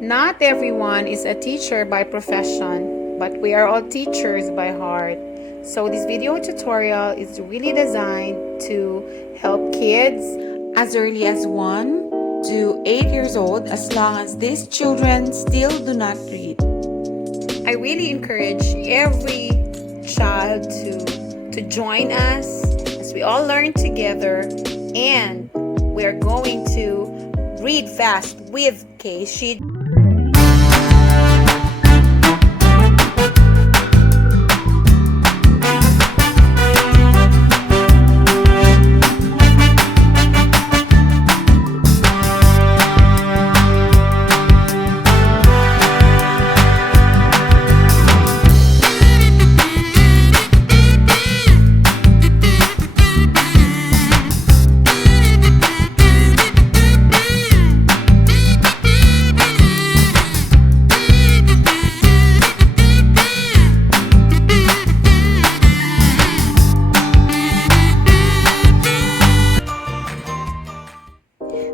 Not everyone is a teacher by profession, but we are all teachers by heart. So this video tutorial is really designed to help kids as early as 1 to 8 years old, as long as these children still do not read. I really encourage every child to join us as we all learn together, and we're going to read fast with Keishi.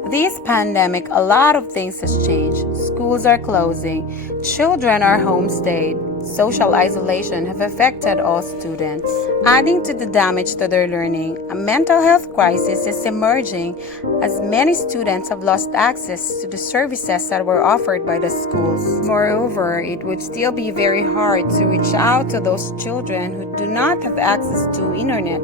This pandemic, a lot of things has changed. Schools are closing, children are homestayed, social isolation have affected all students. Adding to the damage to their learning, a mental health crisis is emerging as many students have lost access to the services that were offered by the schools. Moreover, it would still be very hard to reach out to those children who do not have access to internet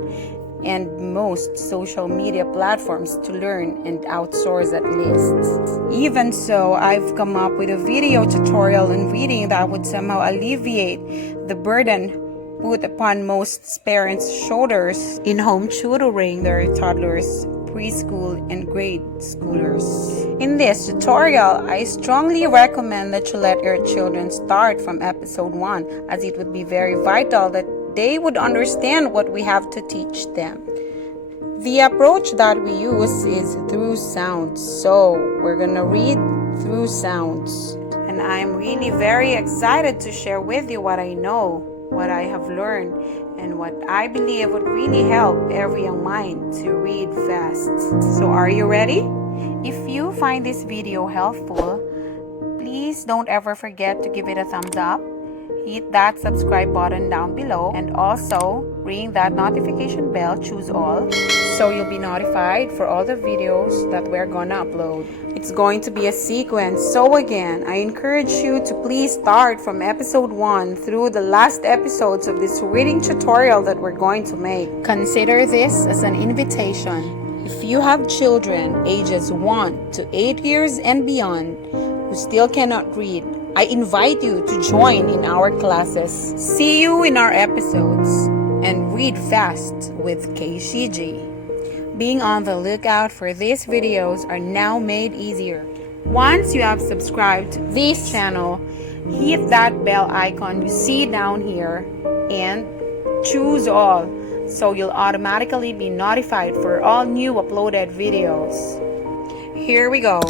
and most social media platforms to learn and outsource at least. Even so, I've come up with a video tutorial on reading that would somehow alleviate the burden put upon most parents' shoulders in home tutoring their toddlers, preschool, and grade schoolers. In this tutorial, I strongly recommend that you let your children start from episode 1, as it would be very vital that they would understand what we have to teach them. The approach that we use is through sounds, so we're gonna read through sounds. And I'm really very excited to share with you what I know, what I have learned, and what I believe would really help every young mind to read fast. So are you ready? If you find this video helpful, please don't ever forget to give it a thumbs up. Hit that subscribe button down below, and also ring that notification bell, choose all, so you'll be notified for all the videos that we're gonna upload. It's going to be a sequence, so again, I encourage you to please start from episode 1 through the last episodes of this reading tutorial that we're going to make. Consider this as an invitation. If you have children ages 1 to 8 years and beyond who still cannot read, I invite you to join in our classes. See you in our episodes, and read fast with Keishi. Being on the lookout for these videos are now made easier. Once you have subscribed to this channel, hit that bell icon you see down here and choose all, so you'll automatically be notified for all new uploaded videos. Here we go.